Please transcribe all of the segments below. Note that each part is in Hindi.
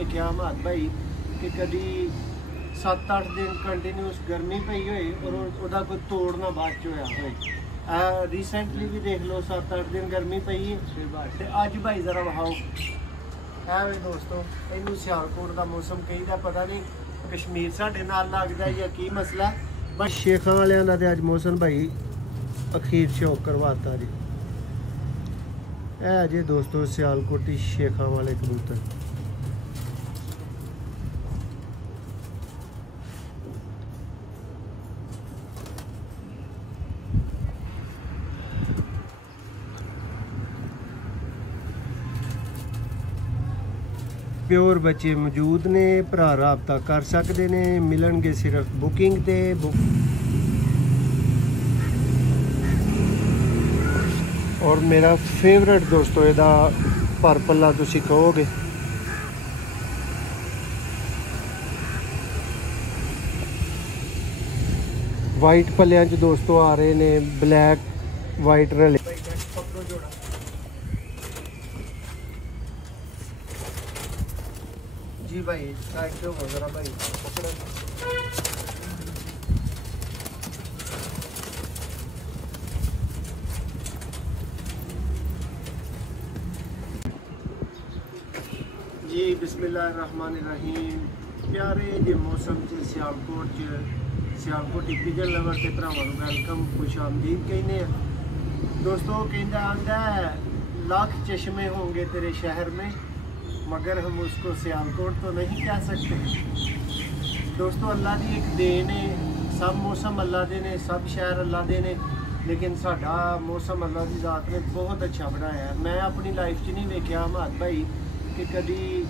वेख्या हमाद भाई कि कभी 7-8 दिन कंटिन्यूस गर्मी पई होए और उहदा कोई तोड़ ना बाद च होया होए। रिसेंटली भी देख लो 7-8 दिन गर्मी पई है ते अज भाई जरा वहाओ है वे दोस्तों, इनू सियालकोट का मौसम कहीं पता नहीं कश्मीर साढ़े नाल लगदा या की मसला। बस शेखां वालियां दा ते अज मौसम भाई अखीर शौक करवाता जी। है जी दोस्तों सियालकोटी शेखां वाले कबूतर। प्योर बच्चे मौजूद ने, भरा राबता कर सकते ने, मिलणगे सिर्फ बुकिंग ते और मेरा फेवरेट दोस्तों इहदा परपल्ला तुसीं कहोगे वाइट पल्लियां च दोस्तों आ रहे ने ब्लैक वाइट रले। जी भाई साइड पे हो जरा भाई पकड़ो। जी बिस्मिल्लाहिर्रहमानिर्रहीम। प्यारे जे मौसम च सियालकोट पिजन लवर के भरावां नूं वेलकम खुश आमदीद कहने दोस्तों। कहता आंदा है लाख चश्मे होंगे तेरे शहर में मगर हम उसको सियालकोट तो नहीं कह सकते। दोस्तों अल्लाह की एक देन है, सब मौसम अल्लाह दे ने, सब शहर अल्लाह दे ने, लेकिन साडा मौसम अल्लाह की ज़ात ने बहुत अच्छा बनाया है। मैं अपनी लाइफ च नहीं वेख्या हमाद भाई कि कभी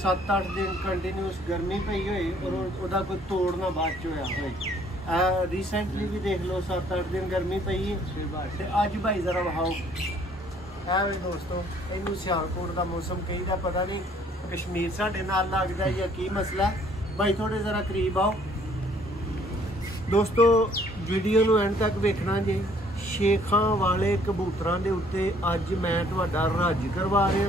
7-8 दिन कंटिन्यूस गर्मी पई होए और उहदा कोई तोड़ ना बाद च होया होए। रिसेंटली भी देख लो 7-8 दिन गर्मी पई है ते अज भाई जरा वहाओ है वे दोस्तों, इनू सियालकोट का मौसम कहीं पता नहीं कश्मीर साढ़े नाल लगदा या की मसला। भाई थोड़े ज़रा करीब आओ दोस्तों, वीडियो नूं एंड तक वेखना जे। शेखां वाले कबूतरां दे उत्ते अज मैं तुहाडा रज करवा रहा।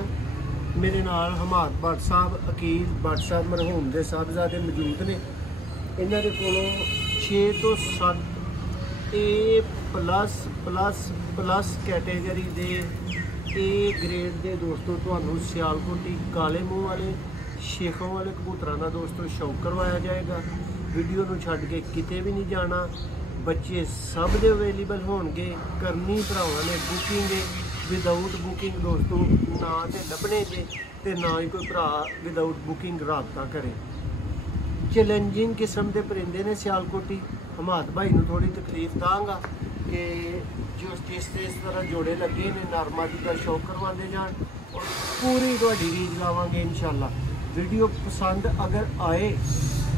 मेरे नाल हमाद भट्ट साहब, अकील भट्ट साहब मरहूम दे साहबजादे मौजूद ने। इन्हां दे कोलों 6 तो 7 A++ कैटेगरी दे ए ग्रेड दे दोस्तों तुहानूं सियालकोटी काले मूँह वाले शेखों वाले कबूतरां दा दोस्तों शौक करवाया जाएगा। वीडियो नूं छड्ड के किते भी नहीं जाना। बच्चे सब दे अवेलेबल होणगे। करनी भरावां ने बुकिंग विदाउट बुकिंग दोस्तों ना तो लभने जे ते ना ही कोई भरा विदाउट बुकिंग राबता करे। चैलेंजिंग किस्म के परिंदे ने सियालकोटी। हमाद भाई नूं थोड़ी तकलीफ दांगा कि जो जिस तरह जोड़े लगे ने नॉर्मली का शौक करवाते जान और पूरी तुहाडी रीझ लावांगे इंशाल्लाह। वीडियो पसंद अगर आए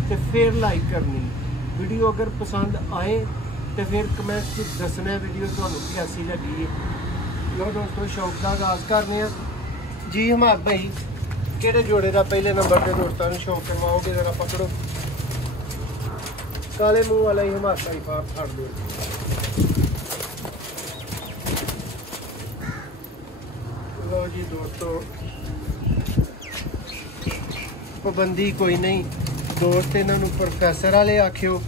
तो फिर लाइक करनी, वीडियो अगर पसंद आए तो फिर कमेंट दसना वीडियो तुहानूं कैसी लगी है। लो दोस्तों शौक का आगाज़ करने जी। हमाद भाई किहड़े जोड़े का पहले नंबर के दोस्तों ने शौक करवाओगे जरा पकड़ो। काले मूँह वाला ही हमाद भाई फाड़ दो। लो जी दोस्तों पाबंदी कोई नहीं। दोस्त इन्हों प्रोफैसर वाले आखियो,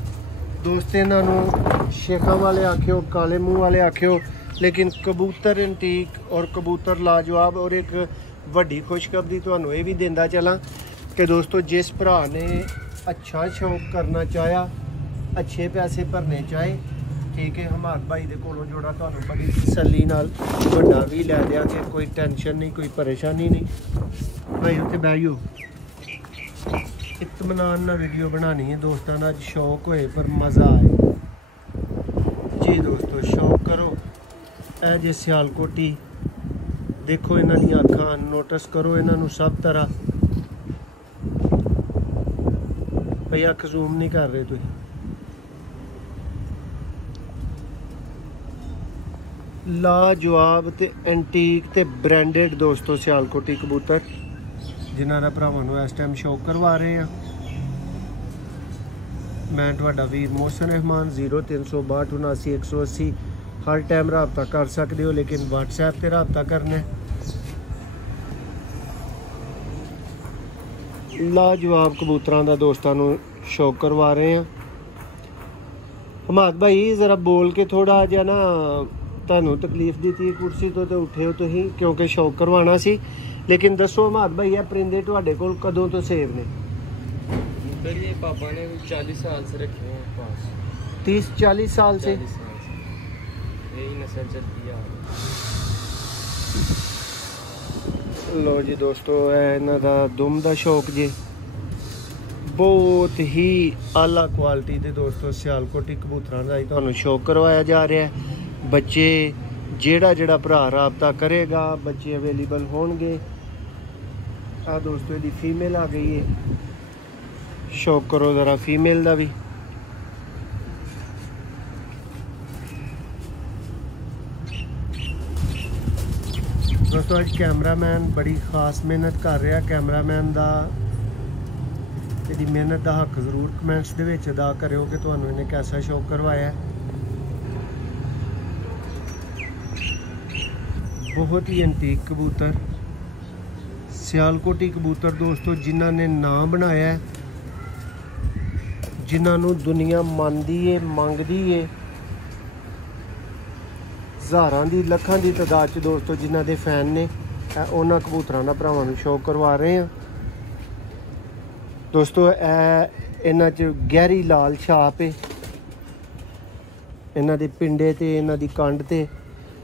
दोस्त इन्हों शेखा वाले आखियो, काले मूँह वाले आखियो, लेकिन कबूतर एंटीक और कबूतर लाजवाब। और एक वड्डी खुशखबरी तुहानूं ये भी देंदा चला कि दोस्तों जिस भरा ने अच्छा शौक करना चाहा, अच्छे पैसे भरने चाहे, ठीक है, हमाद भाई दे कोलों जोड़ा तुहानूं बड़ी तसल्ली नाल वड्डा भी लै देंगे। कोई टेंशन नहीं, कोई परेशानी नहीं। भाई उत्थे बैठो, इत्मीनान नाल वीडियो बनानी है दोस्तों का। अज शौक होए पर मज़ा आए जी दोस्तों। शौक करो ए जे सियालकोटी देखो, इन्हां दी अखां नोटिस करो इन्हां सब तरह। भाई अख जूम नहीं कर रहे तुसीं। लाजवाब ते एंटीक ते ब्रांडेड दोस्तों सियालकोटी कबूतर जिन्हां दा भरावां नूं इस टाइम शौक करवा रहे हैं। मैं तुहाडा वीर मोहसन रहमान 0362 हर टाइम राबता कर सकते हो, लेकिन व्हाट्सएप पर राबता करना है। ਲਾਜਵਾਬ ਕਬੂਤਰਾਂ ਦਾ ਦੋਸਤਾਂ ਨੂੰ ਸ਼ੌਕ ਕਰਵਾ ਰਹੇ ਹਾਂ। ਹਮਾਦ ਭਾਈ ਜ਼ਰਾ ਬੋਲ ਕੇ ਥੋੜਾ ਜਿਹਾ ਨਾ, ਤੁਹਾਨੂੰ ਤਕਲੀਫ ਦਿੱਤੀ ਕੁਰਸੀ ਤੋਂ ਤੇ ਉੱਠੇ ਹੋ ਤੁਸੀਂ ਕਿਉਂਕਿ ਸ਼ੌਕ ਕਰਵਾਉਣਾ ਸੀ। ਲੇਕਿਨ ਦੱਸੋ ਹਮਾਦ ਭਾਈ ਇਹ ਪਰਿੰਦੇ ਤੁਹਾਡੇ ਕੋਲ ਕਦੋਂ ਤੋਂ ਸੇਵ ਨੇ? ये पापा ने 40 साल से रखे हैं पास। 30-40 साल से 40 साल से यही नस्ल चलती है। ਲੋ ਜੀ ਦੋਸਤੋ, ਇਹ ਇਹਨਾਂ ਦਾ ਦੁਮ ਦਾ ਸ਼ੌਕ ਜੇ, ਬਹੁਤ ਹੀ ਆਲਾ ਕੁਆਲਿਟੀ ਦੇ ਦੋਸਤੋ ਸਿਆਲਕੋਟੀ ਕਬੂਤਰਾਂ ਦਾ ਹੀ ਤੁਹਾਨੂੰ ਸ਼ੌਕ ਕਰਵਾਇਆ ਜਾ ਰਿਹਾ ਹੈ। ਬੱਚੇ ਜਿਹੜਾ ਭਰਾ ਰਾਬਤਾ ਕਰੇਗਾ ਬੱਚੇ ਅਵੇਲੇਬਲ ਹੋਣਗੇ। ਆ ਦੋਸਤੋ ਇਹਦੀ ਫੀਮੇਲ ਆ ਗਈ ਹੈ, ਸ਼ੌਕ ਕਰੋ ਜ਼ਰਾ ਫੀਮੇਲ ਦਾ ਵੀ। ਦੋਸਤੋ ਅੱਜ ਕੈਮਰਾਮੈਨ ਬੜੀ ਖਾਸ ਮਿਹਨਤ ਕਰ ਰਿਹਾ। ਕੈਮਰਾਮੈਨ ਦਾ ਇਹਦੀ ਮਿਹਨਤ ਦਾ ਹੱਕ ਜ਼ਰੂਰ ਕਮੈਂਟਸ ਦੇ ਵਿੱਚ ਅਦਾ ਕਰਿਓ ਕਿ ਤੁਹਾਨੂੰ ਇਹਨੇ ਕੈਸਾ ਸ਼ੌਕ ਕਰਵਾਇਆ। ਬਹੁਤ ਹੀ ਐਂਟੀਕ ਕਬੂਤਰ, ਸਿਆਲਕੋਟੀ ਕਬੂਤਰ ਦੋਸਤੋ, ਜਿਨ੍ਹਾਂ ਨੇ ਨਾਂ ਬਣਾਇਆ, ਜਿਨ੍ਹਾਂ ਨੂੰ ਦੁਨੀਆ ਮੰਨਦੀ ਏ ਮੰਗਦੀ ਏ। ਹਜ਼ਾਰਾਂ ਦੀ ਲੱਖਾਂ ਦੀ ਤਾਦਾਦ 'ਚ ਦੋਸਤੋ ਜਿਨ੍ਹਾਂ ਦੇ ਫੈਨ ਨੇ, ਉਹਨਾਂ ਕਬੂਤਰਾਂ ਦਾ ਭਰਾਵਾਂ ਨੂੰ ਸ਼ੌਕ ਕਰਵਾ ਰਹੇ ਹਾਂ ਦੋਸਤੋ। ਇਹਨਾਂ 'ਚ ਗਹਿਰੀ ਲਾਲ ਛਾਪ ਏ, ਇਹਨਾਂ ਦੇ ਪਿੰਡੇ ਤੇ ਇਹਨਾਂ ਦੀ ਕੰਡ ਤੇ,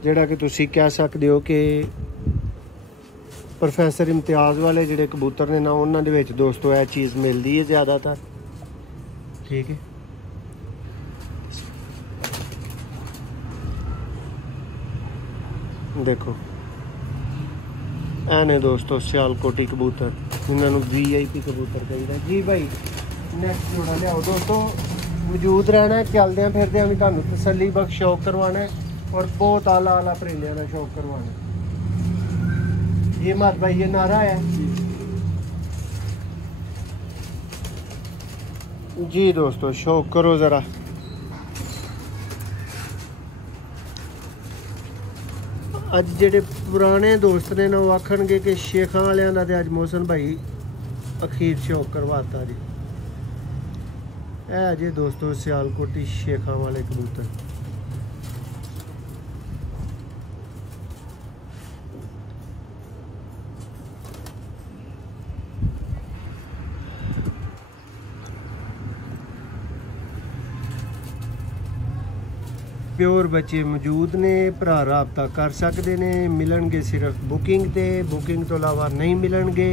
ਜਿਹੜਾ ਕਿ ਤੁਸੀਂ ਕਹਿ ਸਕਦੇ ਹੋ ਕਿ ਪ੍ਰੋਫੈਸਰ ਇਮਤਿਆਜ਼ ਵਾਲੇ ਜਿਹੜੇ ਕਬੂਤਰ ਨੇ ਨਾ, ਉਹਨਾਂ ਦੇ ਵਿੱਚ ਦੋਸਤੋ ਇਹ ਚੀਜ਼ ਮਿਲਦੀ ਹੈ ਜ਼ਿਆਦਾਤਰ। ਠੀਕ ਹੈ, देखो ऐने दोस्तों सियालकोटी कबूतर, जिन्होंने VIP कबूतर चाहिए। जी भाई नैक्सट जोड़ा लियाओ दोस्तों, मौजूद रहना है, चलते हैं फिरते हैं भी तुहानू तसल्ली बख्श शौक करवाना है और बहुत आला आला परिंदियां का शौक करवाना है। ये मत भाई ये नारा है जी दोस्तों, शौक करो ज़रा। ਅੱਜ ਜਿਹੜੇ ਪੁਰਾਣੇ ਦੋਸਤ ਨੇ ਨਾ ਉਹ ਆਖਣਗੇ ਕਿ ਸ਼ੇਖਾਂ ਵਾਲਿਆਂ ਦਾ ਤੇ ਅੱਜ ਮੋਹਸਨ ਭਾਈ ਅਖੀਰ ਸ਼ੌਕ ਕਰਵਾਤਾ ਜੀ। ਇਹ ਜੇ ਦੋਸਤੋ ਸਿਆਲਕੋਟੀ ਸ਼ੇਖਾਂ ਵਾਲੇ ਕਬੂਤਰ। प्योर बच्चे मौजूद ने, भरा राबता कर सकते ने, मिलणगे सिर्फ बुकिंग ते, बुकिंग तो इलावा नहीं मिलणगे।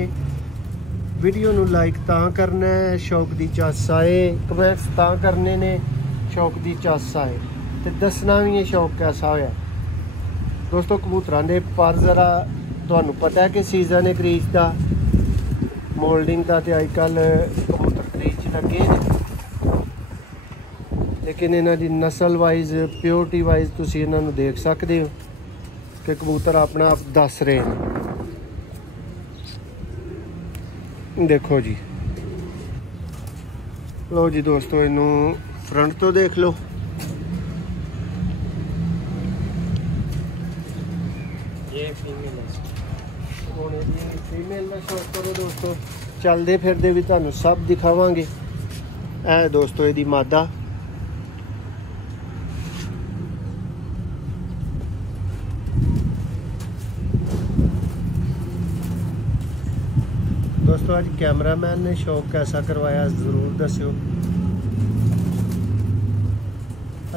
वीडियो नू लाइक तां करना है शौक दी चस आए, कमेंट्स तां करने ने शौक दी चस आए, ते दसना भी है शौक कैसा होया। दोस्तों कबूतरां दे पर जरा तुहानू पता है कि सीजन है क्रीज दा, मोल्डिंग दा, ते अजकल कबूतर क्रीज च लगे ने, लेकिन इन्हां दी नस्ल वाइज प्योरिटी वाइज तुसीं इन्हां नूं देख सकते हो कि कबूतर अपना आप दस रहे हैं। देखो जी, लो जी दोस्तों इनू फ्रंट तो देख लो। ये फीमेल है, हुण इहदी फीमेल दा शौक करो दोस्तों। चलदे फिरदे भी तुहानू सब दिखावांगे। ऐ दोस्तों इहदी मादा, दोस्तों आज कैमरामैन ने शौक कैसा करवाया ज़रूर दस्यो।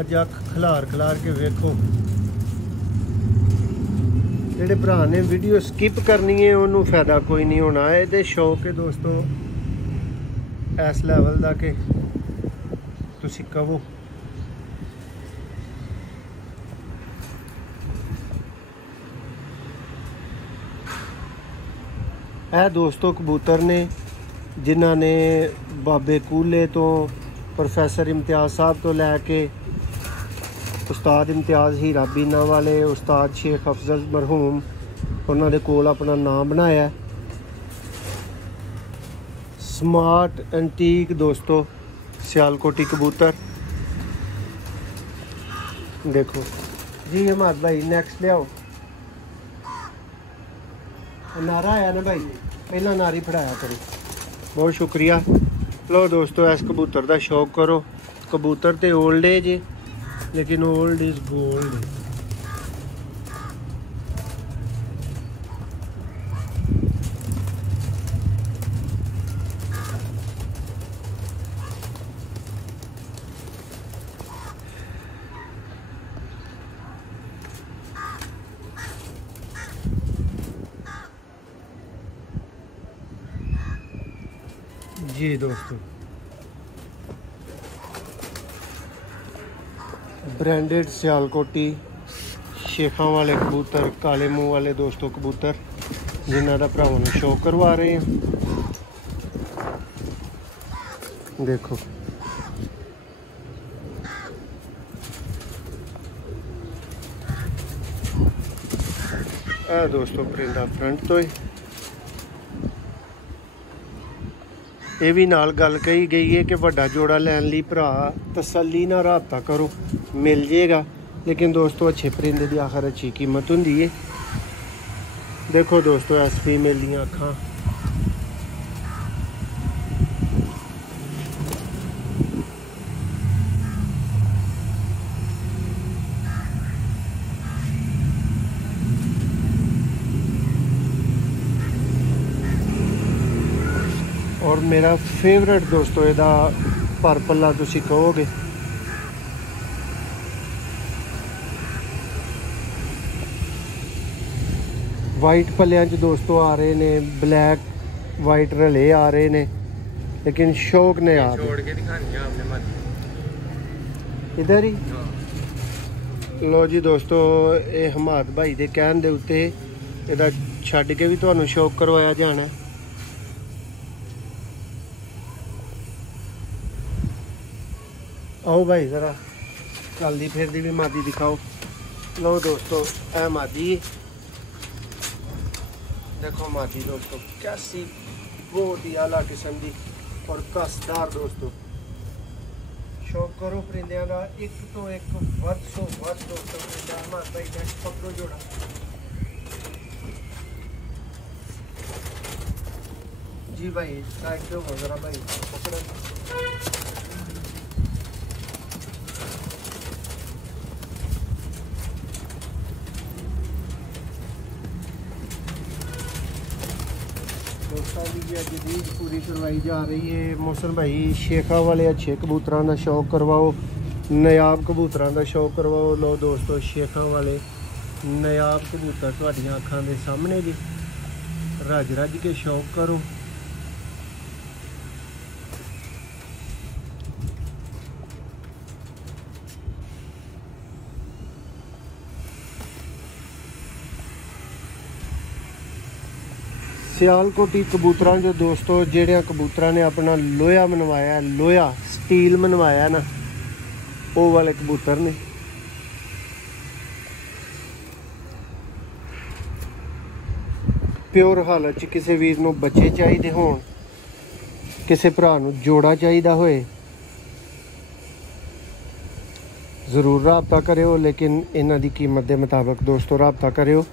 अज अख खिलार के वेखो, जेडे भरा ने वीडियो स्किप करनी है उन्होंने फायदा कोई नहीं होना है। ये शौक है दोस्तों इस लैवल का कि तुसी कहो। ਇਹ ਦੋਸਤੋ ਕਬੂਤਰ ਨੇ ਜਿਨ੍ਹਾਂ ਨੇ ਬਾਬੇ ਕੂਲੇ ਤੋਂ, ਪ੍ਰੋਫੈਸਰ ਇਮਤਿਆਜ਼ ਸਾਹਿਬ ਤੋਂ ਲੈ ਕੇ ਉਸਤਾਦ ਇਮਤਿਆਜ਼ ਹੀਰਾ ਬੀਨਾ ਵਾਲੇ, ਉਸਤਾਦ ਸ਼ੇਖ ਅਫਜ਼ਲ ਮਰਹੂਮ, ਉਹਨਾਂ ਦੇ ਕੋਲ ਆਪਣਾ ਨਾਮ ਬਣਾਇਆ। स्मार्ट एंटीक दोस्तों सियालकोटी कबूतर देखो जी। हमारे भाई नेक्स्ट ले आओ। नारा आया ना भाई, पहला नारी फड़ाया करो। बहुत शुक्रिया। लो दोस्तों इस कबूतर का शौक करो। कबूतर तो ओल्ड एज है लेकिन ओल्ड इज गोल्ड। जी दोस्तों ब्रांडेड सियालकोटी शेखा वाले कबूतर, काले मुंह वाले दोस्तों कबूतर जिन्हों का भरावां नूं शौक करवा रहे हैं। देखो आ दोस्तों परिंदा फ्रंट तो ही ये भी नाल गल कही गई है कि वड्डा जोड़ा लैन लई भरा तसल्ली नाल राबता करो, मिल जाएगा। लेकिन दोस्तों अच्छे परिंदे की आखिर अच्छी कीमत होंदी है। देखो दोस्तों इस फीमेल दी अखां और मेरा फेवरेट दोस्तों इहदा परपल्ला तुसीं कहोगे। वाइट पल्लियां च दोस्तों आ रहे ने, ब्लैक वाइट रले आ रहे ने, लेकिन शौक ने आ छोड़ के दिखानी है आपने मत इधर ही। लो जी दोस्तों ये हमाद भाई दे कहण दे उत्ते इहदा छड्ड के भी तुहानूं शौक करवाया जाना। आओ भाई ज़रा चलदी फिरदी भी मादी दिखाओ। लो दोस्तों ए मादी देखो मादी दोस्तों कैसी बहुत ही आला किस्म की और कसदार दोस्तों। शौक करो परिंदियां का एक तो एक वध सो वध दोस्तों परिंदा हमारे भाई नेक्स्ट पकड़ो जोड़ा। जी भाई साइड पे हो जरा भाई पकड़ो। दोस्तों की जदीद पूरी करवाई जा रही है। मोहसन भाई शेखा वाले अच्छे कबूतरों का शौक करवाओ, नायाब कबूतरों का शौक करवाओ। लो दोस्तों शेखा वाले नायाब कबूतर तुहाडियां अखां दे सामने जी, रज रज के शौक करो। सियालकोटी कबूतरां जो दोस्तों जेड़े कबूतरां ने अपना लोहा मनवाया, लोहा स्टील मनवाया ना, वो वाले कबूतर ने। प्योर हालत च किसी वीर नूं बच्चे चाहिए होण, किसी भरा नूं जोड़ा चाहिए होए, ज़रूर राबता करियो। लेकिन इन्हां दी कीमत के मुताबिक दोस्तों राबता करियो।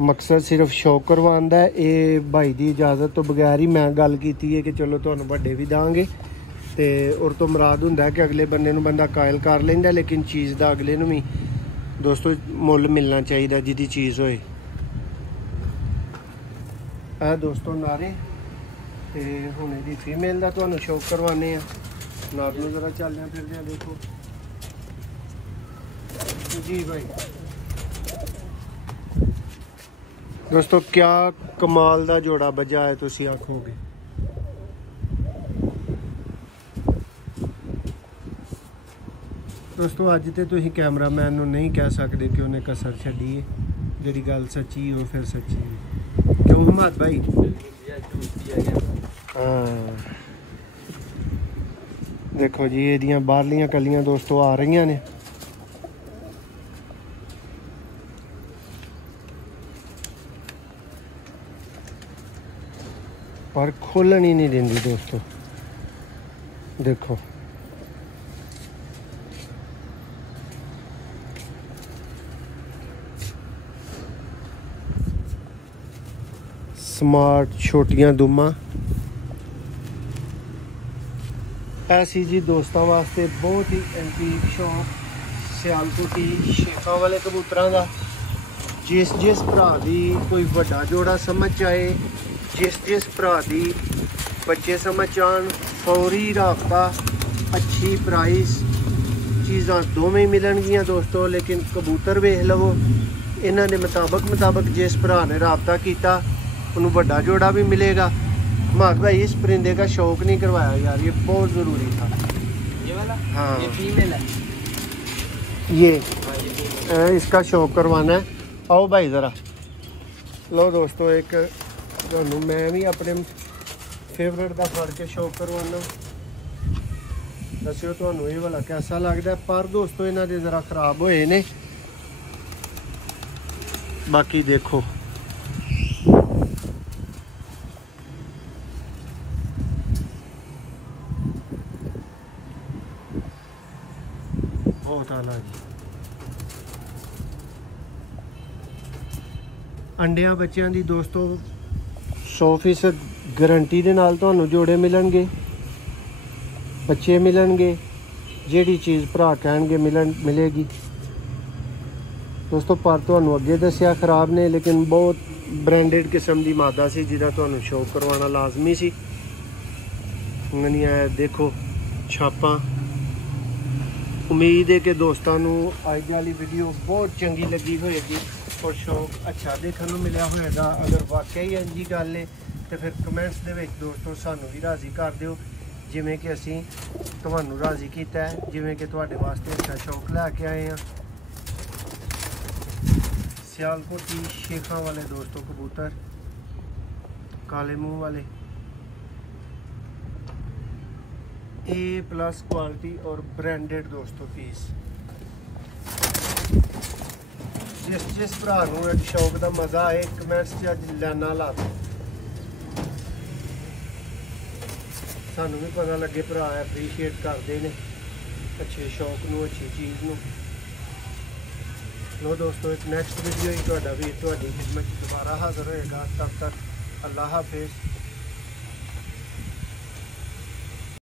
मकसद सिर्फ शौक करवाने का। ये भाई की इजाज़त तो बगैर ही मैं गल की है कि चलो तुहानूं वड्डे भी दांगे, तो और तो मुराद हुंदा है कि अगले बंदे नूं बंदा कायल कर लैंदा, लेकिन चीज़ का अगले नूं भी दोस्तों मुल मिलना चाहिए जिहदी चीज़ होए। है दोस्तों नारे तो हुण इहदी फीमेल का तुहानूं शौक करवाने आ। नार नूं जरा चलदे फिरदे देखो जी भाई। दोस्तों क्या कमाल का जोड़ा बजा है तुसीं आखोगे। दोस्तों अज तो तुसीं कैमरामैन नूं नहीं कह सकते कि उन्हें कसर छड्डी है, जिहड़ी गल सच्ची हो फिर सच्ची है। क्यों हिम्मत भाई? हाँ देखो जी एदियां बाहरलियां कलियां दोस्तों आ रही ने। पर खोलन ही नहीं देंदी दोस्तों। देखो स्मार्ट छोटियां दुमा ऐसी जी दोस्तों वास्ते बहुत ही एंटीक शौक सियालकोटी शेखा वाले कबूतरों का। जिस भरा दी कोई बड़ा जोड़ा समझ आए, जिस भरा दी बच्चे समझ आन, फौरी राबता, अच्छी प्राइस, चीज़ां दोवें मिलणगियां दोस्तों। लेकिन कबूतर वेख लवो, इन्हां दे मुताबक जिस भरा ने राबता किया उन्होंने बड़ा जोड़ा भी मिलेगा। माक भाई इस परिंदे का शौक नहीं करवाया यार, ये बहुत ज़रूरी था। ये वाला? हाँ ये फीमेल है। ये इसका शौक करवाना है। आओ भाई ज़रा लो दोस्तों, एक तुहानू मैं भी अपने फेवरेट का फड़ के शौक करवाना। दस्यो तुहानू ये वाला कैसा लगता है। पर दोस्तों इन्हां दे ज़रा खराब होए ने, बाकी देखो बहुत आला जी। अंडिया बच्चों की दोस्तों 100% गारंटी दे नाल तुहानू जोड़े मिलणगे, बच्चे मिलणगे, जिहड़ी चीज़ भरा कहणगे मिलेगी दोस्तों। पर तुहानू अगे दस्सिया खराब ने, लेकिन बहुत ब्रांडेड किस्म की मादा सी जिहदा तुहानू शौक करवाना लाजमी सी। देखो छापां। उम्मीद है कि दोस्तों अज वाली वीडियो बहुत चंगी लगी होएगी और शौक अच्छा देखने को मिला होएगा। अगर वाकई इंजी गल है तो फिर कमेंट्स दे विच दोस्तों सानू भी राज़ी कर दिओ, जिवें कि असीं तुहानू राज़ी कीता है, जिवें कि तुहाडे वास्ते अच्छा शौक लैके आए हैं। सियालकोटी शेखा वाले दोस्तों कबूतर, काले मुँह वाले, A+ क्वालिटी और ब्रांडेड दोस्तों पीस। जिस भरा नूं शौक का मज़ा आए कमेंट्स च अज लाना ला दो, सानू भी पता लगे भरा एप्रीशिएट करते हैं अच्छे शौक नूं, अच्छी चीज़ नूं। लो दोस्तों, एक नैक्सट वीडियो ही तुहाडा वीर तुहाडी खिदमत दोबारा हाज़र होएगा। तब तक अल्लाह हाफिज़।